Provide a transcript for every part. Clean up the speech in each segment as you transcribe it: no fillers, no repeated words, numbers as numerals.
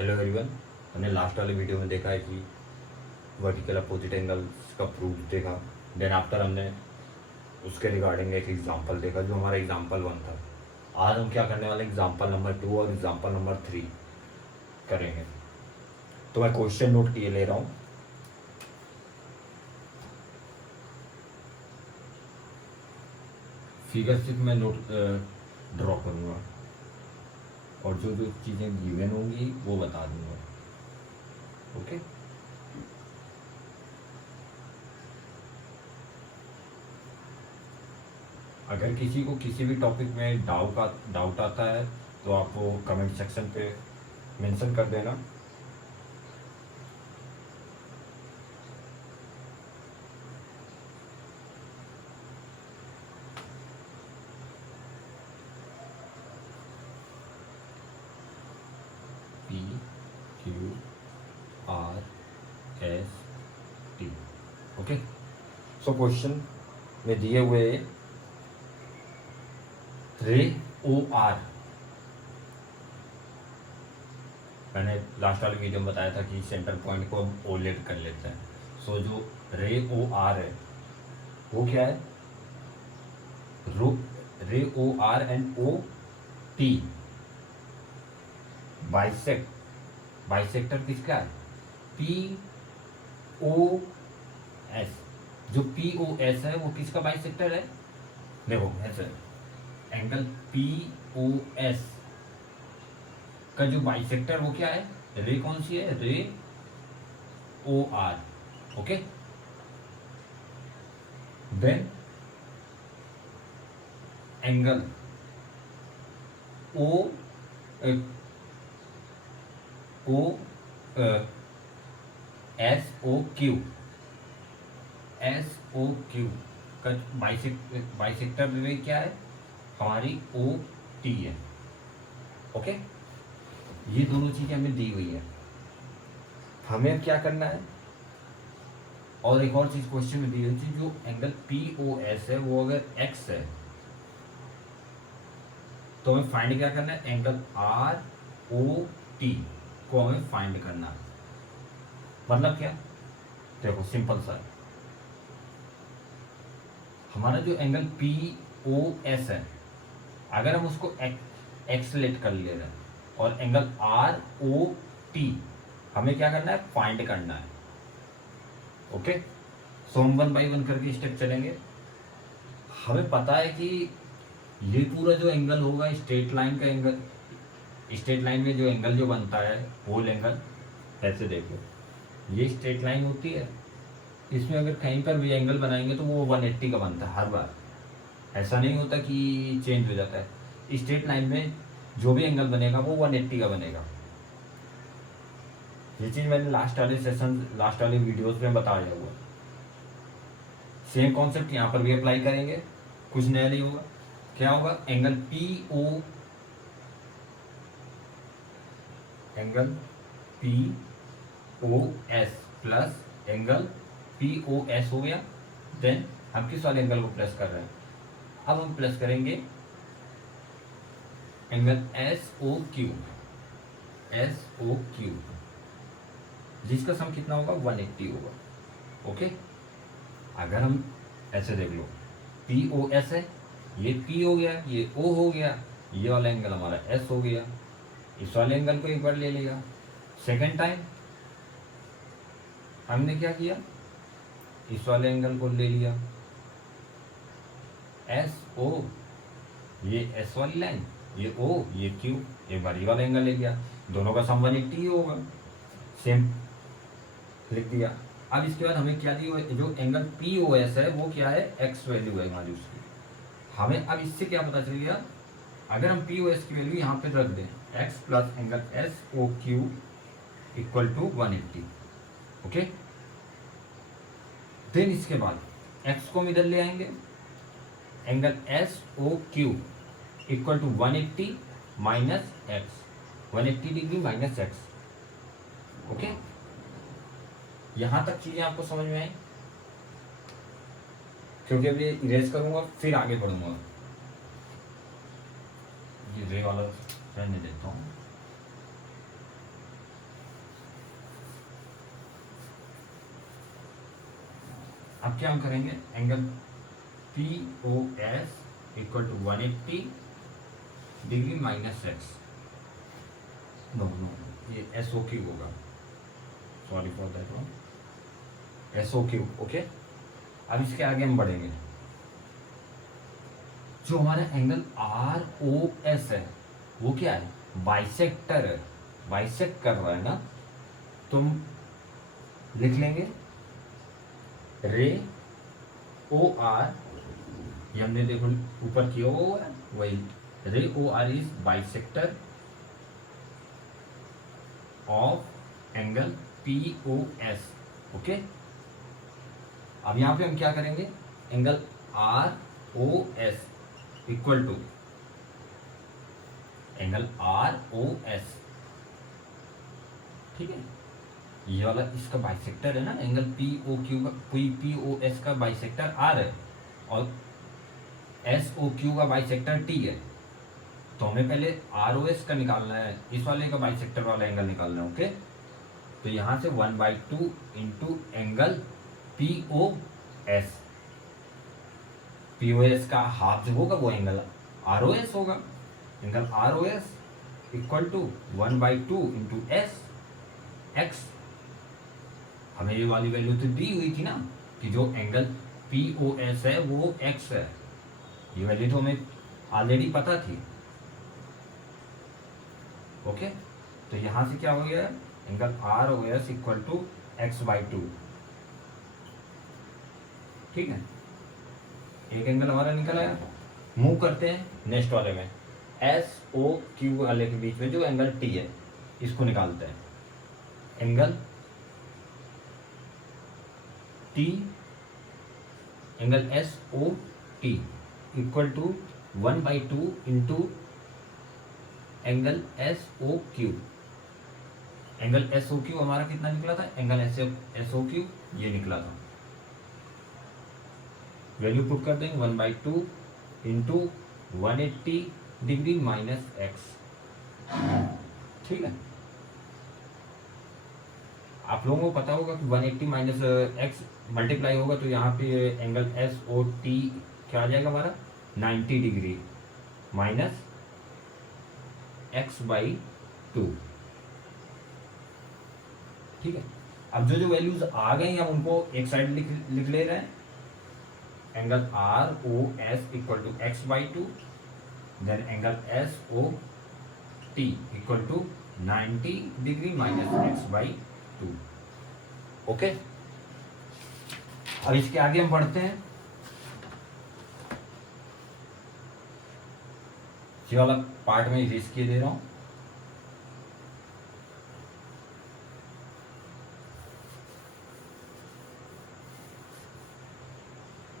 Hello everyone. हमने last वाले video में देखा है कि वर्टिकल अपोजिट एंगल्स का प्रूफ देखा। देन आफ्टर हमने उसके रिगार्डिंग एक एग्जांपल देखा जो हमारा एग्जांपल 1 था। आज हम क्या करने वाले एग्जांपल नंबर 2 और एग्जांपल नंबर 3 करेंगे। तो मैं क्वेश्चन नोट किए ले रहा हूँ। फिगर सिर्फ मैं नोट ड्रॉ करूँगा और जो जो चीज़ें गिवन होंगी वो बता दूंगा। ओके, अगर किसी को किसी भी टॉपिक में डाउट आता है तो आप वो कमेंट सेक्शन पे मेंशन कर देना। P Q R S T। Okay, so question में दिए हुए रे ओ आर, मैंने लास्ट वाले वीडियो में बताया था कि सेंटर पॉइंट को हम ओ लेट कर लेते हैं। सो जो रे ओ आर है वो क्या है? Ray O R and O T bisector किसका है? P O S. जो पी ओ एस है वो किसका बाइसेक्टर है? देखो ऐसे एंगल पी ओ एस का जो बाइसेक्टर वो क्या है? रे कौन सी है? Ray O R. Okay, then angle O S O Q का बाइसेक्टर रे क्या है? हमारी ओ टी है। ओके, ये दोनों चीजें हमें दी हुई है। हमें क्या करना है? और एक और चीज क्वेश्चन में दी हुई थी, जो एंगल पी ओ एस है वो अगर एक्स है तो हमें फाइंड क्या करना है? एंगल आर ओ टी को हमें फाइंड करना है। मतलब क्या? देखो सिंपल सा है। हमारा जो एंगल पी ओ एस है अगर हम उसको एक्स लेट कर ले रहे हैं और एंगल आर ओ टी हमें क्या करना है? फाइंड करना है। ओके, सो हम 1 बाई 1 करके स्टेप चलेंगे। हमें पता है कि ये पूरा जो एंगल होगा स्ट्रेट लाइन का एंगल, स्ट्रेट लाइन में जो एंगल जो बनता है होल एंगल, ऐसे देखो ये स्ट्रेट लाइन होती है, इसमें अगर कहीं पर भी एंगल बनाएंगे तो वो 180 का बनता है हर बार। ऐसा नहीं होता कि चेंज हो जाता है। स्ट्रेट लाइन में जो भी एंगल बनेगा वो 180 का बनेगा। ये चीज़ मैंने लास्ट वाले वीडियोस में बताया हुआ। सेम कॉन्सेप्ट यहाँ पर भी अप्लाई करेंगे, कुछ नया नहीं होगा। क्या होगा? Angle P O S plus angle P O S हो गया। देन हम किस वाले एंगल को प्लस कर रहे हैं? अब हम प्लस करेंगे एंगल एस ओ क्यू, जिसका सम कितना होगा? 180 होगा। ओके, अगर हम ऐसे देख लो, पी ओ एस है, ये पी हो गया, ये ओ हो गया, ये वाला एंगल हमारा एस हो गया। इस वाले एंगल को एक बार ले लिया। सेकेंड टाइम हमने क्या किया? इस वाले एंगल को ले लिया एस ओ, ये एस वाली लाइन, ये ओ, ये क्यू, एक बार ये वाला एंगल ले लिया। दोनों का सम 180 ही होगा। सेम लिख दिया। अब इसके बाद हमें क्या दिया? जो एंगल पी ओ एस है वो क्या है? एक्स वैल्यू है हमारी उसकी। हमें अब इससे क्या पता चल गया? अगर हम पी ओ एस की वैल्यू यहाँ पे रख दें, X plus angle S O Q equal to 180। Okay, then इसके बाद एक्स को हम इधर ले आएंगे, angle S O Q equal to 180 minus X, 180 degree minus X. Okay, यहां तक चीजें आपको समझ में आई? क्योंकि अभी इरेज करूंगा फिर आगे बढ़ूंगा। ये रे वाला रहने देता हूँ। अब क्या हम करेंगे, angle P O S equal to 180 degree minus X, no no ये एस ओ क्यू होगा, sorry for that one, S O Q. Okay, अब इसके आगे हम बढ़ेंगे। जो हमारा एंगल आर ओ एस है वो क्या है, बाइसेक्टर है, बाइसेक्ट कर रहा है ना, तुम लिख लेंगे रे ओ आर, ये हमने देखो ऊपर किया हुआ है वही, ray O R is bisector of angle P O S. Okay, अब यहां पे हम क्या करेंगे, angle R O S equal to angle R O S, ठीक है, ये वाला इसका बाइसेक्टर है ना, एंगल पी ओ क्यू का, पी ओ एस का बाइसेक्टर आर है और एस ओ क्यू का बाइसेक्टर टी है, तो हमें पहले आर ओ एस का निकालना है, इस वाले का बाइसेक्टर वाला एंगल निकालना है। ओके, तो यहां से 1/2 into angle P O S, P O S का हाफ जो होगा वो एंगल आर ओ एस होगा, angle R O S equal to 1/2 into S X, हमें ये वाली वैल्यू तो दी हुई थी ना कि जो एंगल पी ओ एस है वो एक्स है, ये वैल्यू तो हमें ऑलरेडी पता थी। ओके, तो यहां से क्या हो गया, angle R O S equal to x/2, ठीक है, एक एंगल हमारा निकल आया। मूव करते हैं नेक्स्ट वाले में, एस ओ क्यू वाले के बीच में जो एंगल टी है इसको निकालते हैं, angle T, angle S O T equal to 1/2 into angle S O Q, angle S O Q हमारा कितना निकला था, एंगल एस ओ क्यू ये निकला था, वैल्यू पुट कर देंगे 1/2 इंटू 180 डिग्री माइनस एक्स, ठीक है। आप लोगों को पता होगा कि 180 माइनस एक्स मल्टीप्लाई होगा तो यहाँ पे एंगल एस ओ टी क्या आ जाएगा हमारा, 90 डिग्री माइनस x/2, ठीक है। अब जो जो वैल्यूज आ गई हम उनको एक साइड लिख ले रहे हैं, angle R O S equal to x/2, then angle S O T equal to 90 degree minus x/2। Okay, अब इसके आगे हम बढ़ते हैं, ये वाला पार्ट में इरेज किए दे रहा हूं।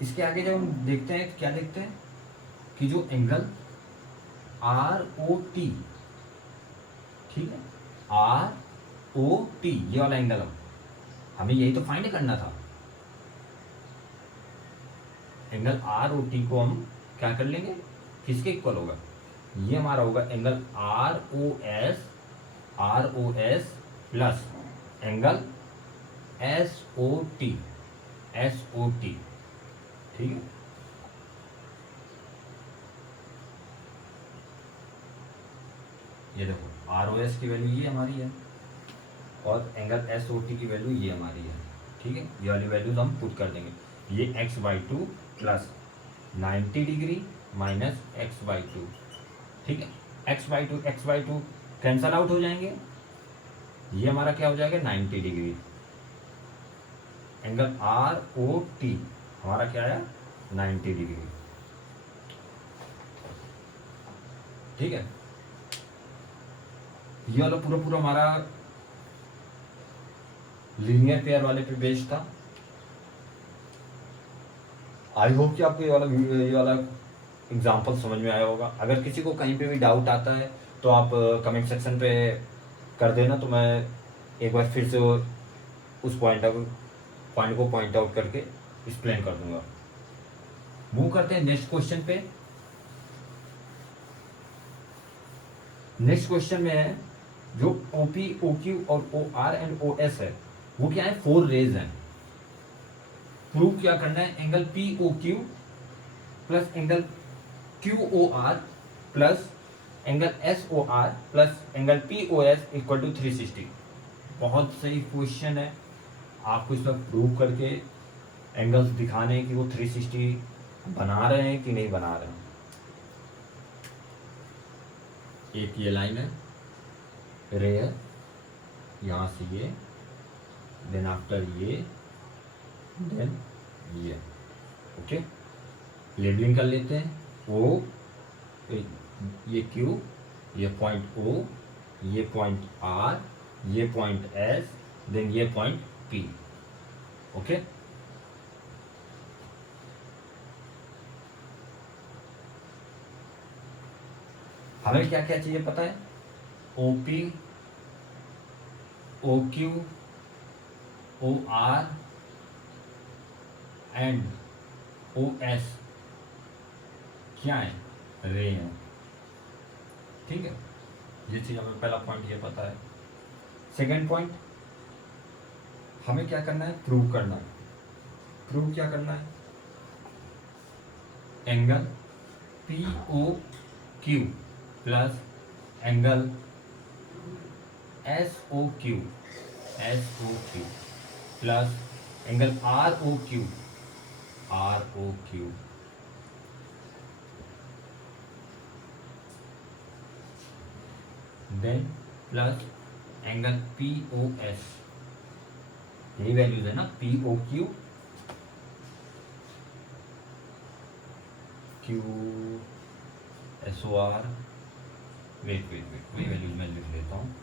इसके आगे जब हम देखते हैं क्या देखते हैं कि जो एंगल आर ओ टी, ठीक है, आर ओ टी ये वाला एंगल, हमें यही तो फाइंड करना था, एंगल आर ओ टी को हम क्या कर लेंगे, किसके इक्वल होगा, ये हमारा होगा angle R O S plus angle S O T, ठीक है। ये देखो आर ओ एस की वैल्यू ये हमारी है और एंगल एस ओ टी की वैल्यू ये हमारी है, ठीक है, ये वाली वैल्यूज हम पुट कर देंगे, ये x/2 plus 90 degree minus x/2, ठीक है, x/2 कैंसल आउट हो जाएंगे, ये हमारा क्या हो जाएगा 90 degree, angle R O T हमारा क्या आया 90 डिग्री, ठीक है। ये वाला पूरा हमारा लीनियर पेयर वाले पे बेस्ड था। आई होप कि आपको ये वाला एग्जाम्पल समझ में आया होगा। अगर किसी को कहीं पे भी डाउट आता है तो आप कमेंट सेक्शन पे कर देना, तो मैं एक बार फिर से उस पॉइंट को पॉइंट आउट करके एक्सप्लेन कर दूंगा। मूव करते हैं नेक्स्ट क्वेश्चन पे। नेक्स्ट क्वेश्चन में है जो OP, OQ और OR एंड OS है वो क्या है, 4 रेज हैं, प्रूव क्या करना है, angle P O Q plus angle Q O R plus angle S O R plus angle P O S equal to 360। बहुत सही क्वेश्चन है, आपको इसमें प्रूव करके एंगल्स दिखाने हैं कि वो 360 बना रहे हैं कि नहीं बना रहे हैं। एक ये लाइन है रे, यहाँ से ये, देन आफ्टर ये, देन ये। ओके, लेबलिंग कर लेते हैं। ओ, ये क्यू, ये पॉइंट ओ, ये पॉइंट आर, ये पॉइंट एस, देन ये पॉइंट पी। ओके, हमें क्या क्या चाहिए पता है, O P, O Q, O R and O S क्या है, रे है। ठीक है, ये चीज हमें पहला पॉइंट ये पता है। सेकेंड पॉइंट, हमें क्या करना है, प्रूव करना है। प्रूव क्या करना है, angle P O Q plus angle S O Q plus angle R O Q then plus angle P O S, यही वैल्यूज है ना, P O Q S O R, wait वही वैल्यूज मैं लिख लेता हूँ,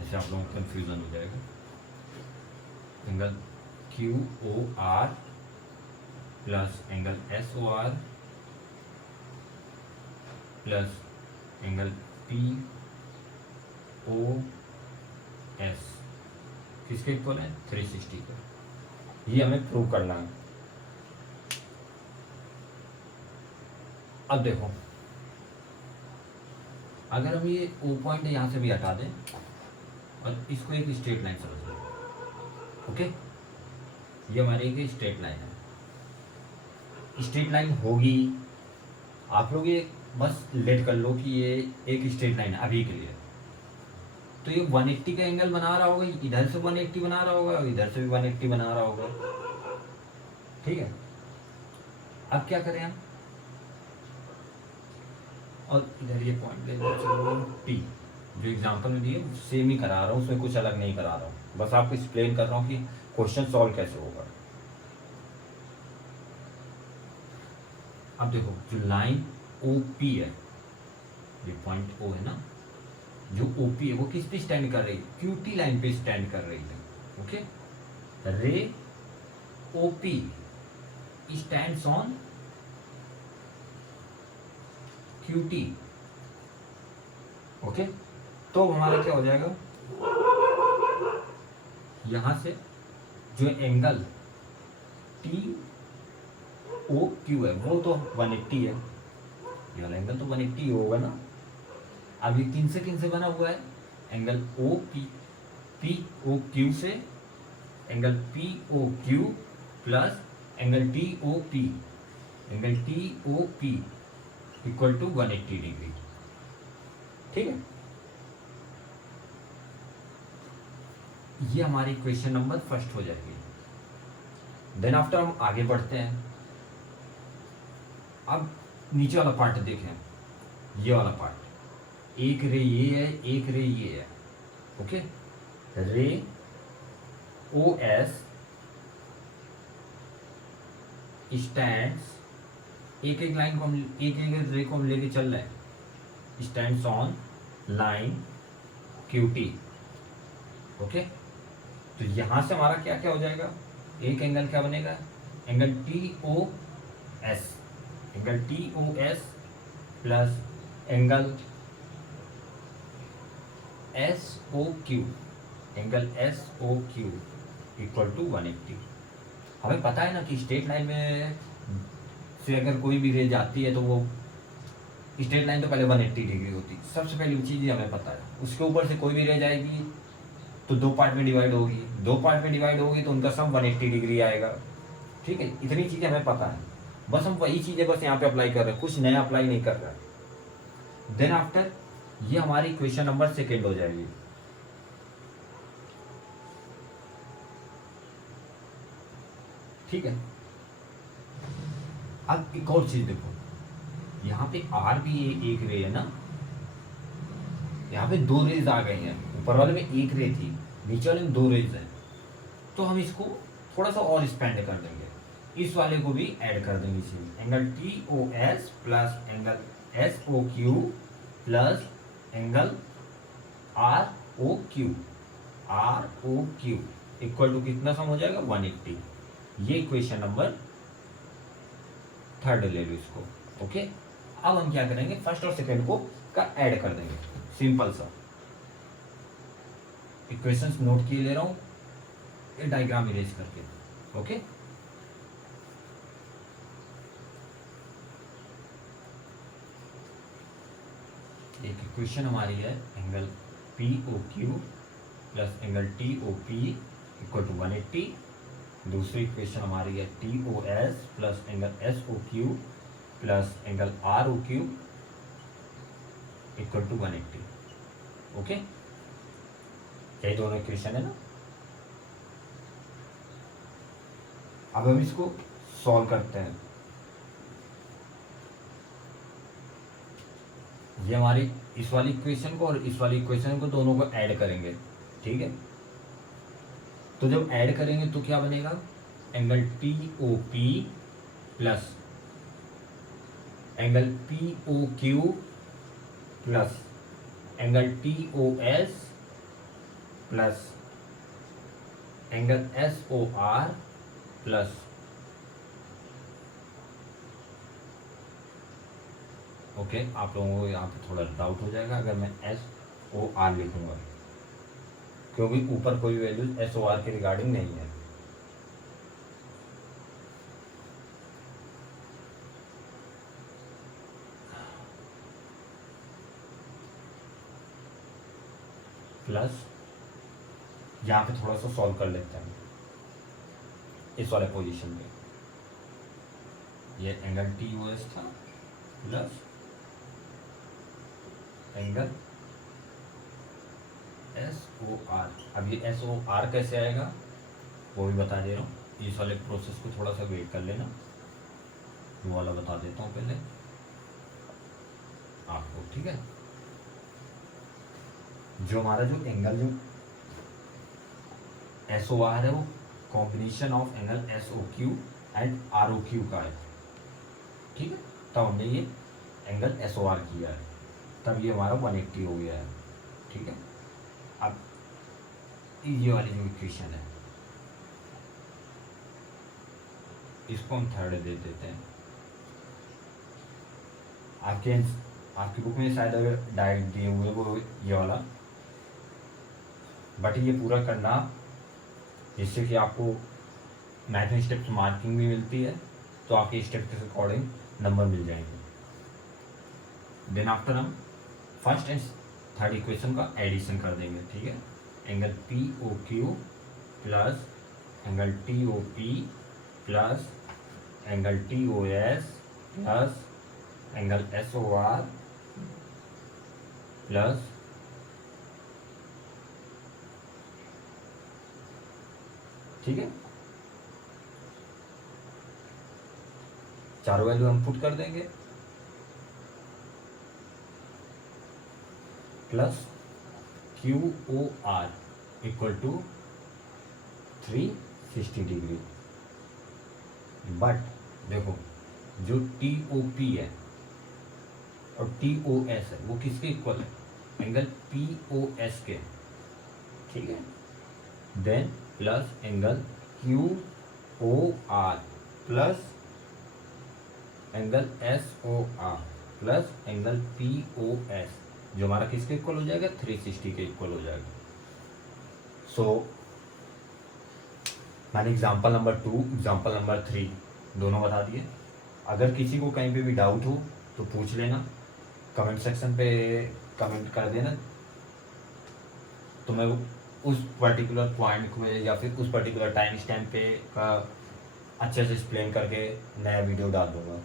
ऐसे आप लोगों को कंफ्यूजन हो जाएगा। Angle Q O R plus angle S O R plus angle P O S किसके इक्वल है, 360 का। ये हमें प्रूव करना है। अब देखो, अगर हम ये ओ पॉइंट यहाँ से भी हटा दें और इसको एक स्ट्रेट लाइन समझ लें। ओके, ये हमारी एक स्ट्रेट लाइन है। स्ट्रेट लाइन होगी, आप लोग ये बस लेट कर लो कि ये एक स्ट्रेट लाइन है अभी के लिए। तो ये 180 का एंगल बना रहा होगा, इधर से 180 बना रहा होगा, इधर से भी 180 बना रहा होगा। ठीक है, अब क्या करें हम, और इधर ये पॉइंट ले लो, चलो टी, जो एग्जांपल में दिए सेम ही करा रहा हूँ, उसमें कुछ अलग नहीं करा रहा हूँ, बस आपको एक्सप्लेन कर रहा हूँ कि क्वेश्चन सॉल्व कैसे होगा। अब देखो, जो लाइन ओ पी है, ये पॉइंट ओ है ना, जो ओ पी है वो किस पे स्टैंड कर रही है, क्यू टी लाइन पे स्टैंड कर रही है। Okay, ray O P stands on Q T. Okay, तो हमारा क्या हो जाएगा, यहां से जो एंगल टी ओ क्यू है वो तो 180 है, ये वाला एंगल तो 180 होगा ना। अब ये किन से बना हुआ है, angle O P O Q से angle P O Q plus angle T O P equal to 180 degree. ठीक है, ये हमारी क्वेश्चन नंबर फर्स्ट हो जाएगी। देन आफ्टर हम आगे बढ़ते हैं। अब नीचे वाला पार्ट देखें, ये वाला पार्ट, एक रे ये है, एक रे ये है। Okay, ray O S stands, एक एक लाइन को हम एक रे को हम लेके चल रहे हैं, stands on line Q T. Okay, तो यहां से हमारा क्या क्या हो जाएगा, एक एंगल क्या बनेगा, angle T O S plus angle S O Q equal to 180। हमें पता है ना कि स्ट्रेट लाइन में से अगर कोई भी रे जाती है तो वो स्ट्रेट लाइन तो पहले 180 डिग्री होती है, सबसे पहली चीज़ हमें पता है। उसके ऊपर से कोई भी रे जाएगी तो दो पार्ट में डिवाइड होगी तो उनका सब 180 डिग्री आएगा। ठीक है, इतनी चीज़ें हमें पता है, बस हम वही चीज़ें बस यहाँ पे अप्लाई कर रहे हैं, कुछ नया अप्लाई नहीं कर रहे हैं। देन आफ्टर ये हमारी इक्वेशन नंबर सेकेंड हो जाएगी। ठीक है, अब एक और चीज देखो, यहाँ पे आर भी एक रे है ना, यहाँ पे दो रेज आ गई हैं, ऊपर वाले में एक रे थी, नीचे वाले में दो रेज है, तो हम इसको थोड़ा सा और एक्सपेंड कर देंगे, इस वाले को भी ऐड कर देंगे इसमें, angle T O S plus angle S O Q plus angle R O Q, R O Q equal to कितना सम हो जाएगा 180। ये इक्वेशन नंबर थर्ड ले लो इसको। ओके, अब हम क्या करेंगे, फर्स्ट और सेकेंड को का ऐड कर देंगे, सिंपल सा। इक्वेशंस नोट किए ले रहा हूं, ये डायग्राम इरेज करके। ओके, एक इक्वेशन हमारी है angle P O Q plus angle T O P equal to 180। दूसरी इक्वेशन हमारी है T O S plus angle S O Q plus angle R O Q equal to 180। Okay, यही दोनों equation है ना। अब हम इसको सॉल्व करते हैं। ये हमारी इस वाली इक्वेशन को और इस वाली इक्वेशन को दोनों को ऐड करेंगे। ठीक है, तो जब ऐड करेंगे तो क्या बनेगा, angle T O P plus angle P O Q plus angle T O S plus angle S O R plus okay, आप लोगों को यहाँ पे थोड़ा डाउट हो जाएगा अगर मैं एस ओ आर लिखूंगा, क्योंकि ऊपर कोई वैल्यू एस ओ आर के रिगार्डिंग नहीं है। प्लस यहाँ पे थोड़ा सा सॉल्व कर लेते हैं इस वाले पोजीशन पे, ये एंगल टी ओ एस था plus angle S O R. अब ये एस ओ आर कैसे आएगा वो भी बता दे रहा हूँ, इस वाले प्रोसेस को थोड़ा सा वेट कर लेना, वो वाला बता देता हूँ पहले आपको। ठीक है, जो हमारा जो एंगल जो एस ओ आर है वो combination of angle S O Q and R O Q का है। ठीक है, तब हमने ये एंगल एस ओ आर किया है, तब ये हमारा 180 हो गया है। ठीक है, अब ये वाली जो इक्वेशन है इसको हम थर्ड दे देते हैं। आपकी बुक में शायद अगर डायरेक्ट दिए हुए वो ये वाला, बट ये पूरा करना जिससे कि आपको मैथ में स्टेप्स मार्किंग भी मिलती है, तो आपके स्टेप के अकॉर्डिंग नंबर मिल जाएंगे। देन आफ्टर हम फर्स्ट एंड थर्ड इक्वेशन का एडिशन कर देंगे। ठीक है, angle P O Q plus angle T O P plus angle T O S plus angle S O R plus ठीक है, चारों वैल्यू हम पुट कर देंगे, plus Q O R equal to 360 degree. But देखो जो टी ओ पी है और टी ओ एस है वो किसके इक्वल है, एंगल पी ओ एस के। ठीक है, then plus angle Q O R plus angle S O R plus angle P O S, जो हमारा किसके इक्वल हो जाएगा, 360 के इक्वल हो जाएगा। सो मैंने एग्जाम्पल नंबर 2 एग्जाम्पल नंबर 3 दोनों बता दिए। अगर किसी को कहीं पे भी डाउट हो तो पूछ लेना, कमेंट सेक्शन पे कमेंट कर देना, तो मैं उस पर्टिकुलर पॉइंट को या फिर उस पर्टिकुलर टाइम स्टैम्प पे का अच्छे से एक्सप्लेन करके नया वीडियो डाल दूंगा।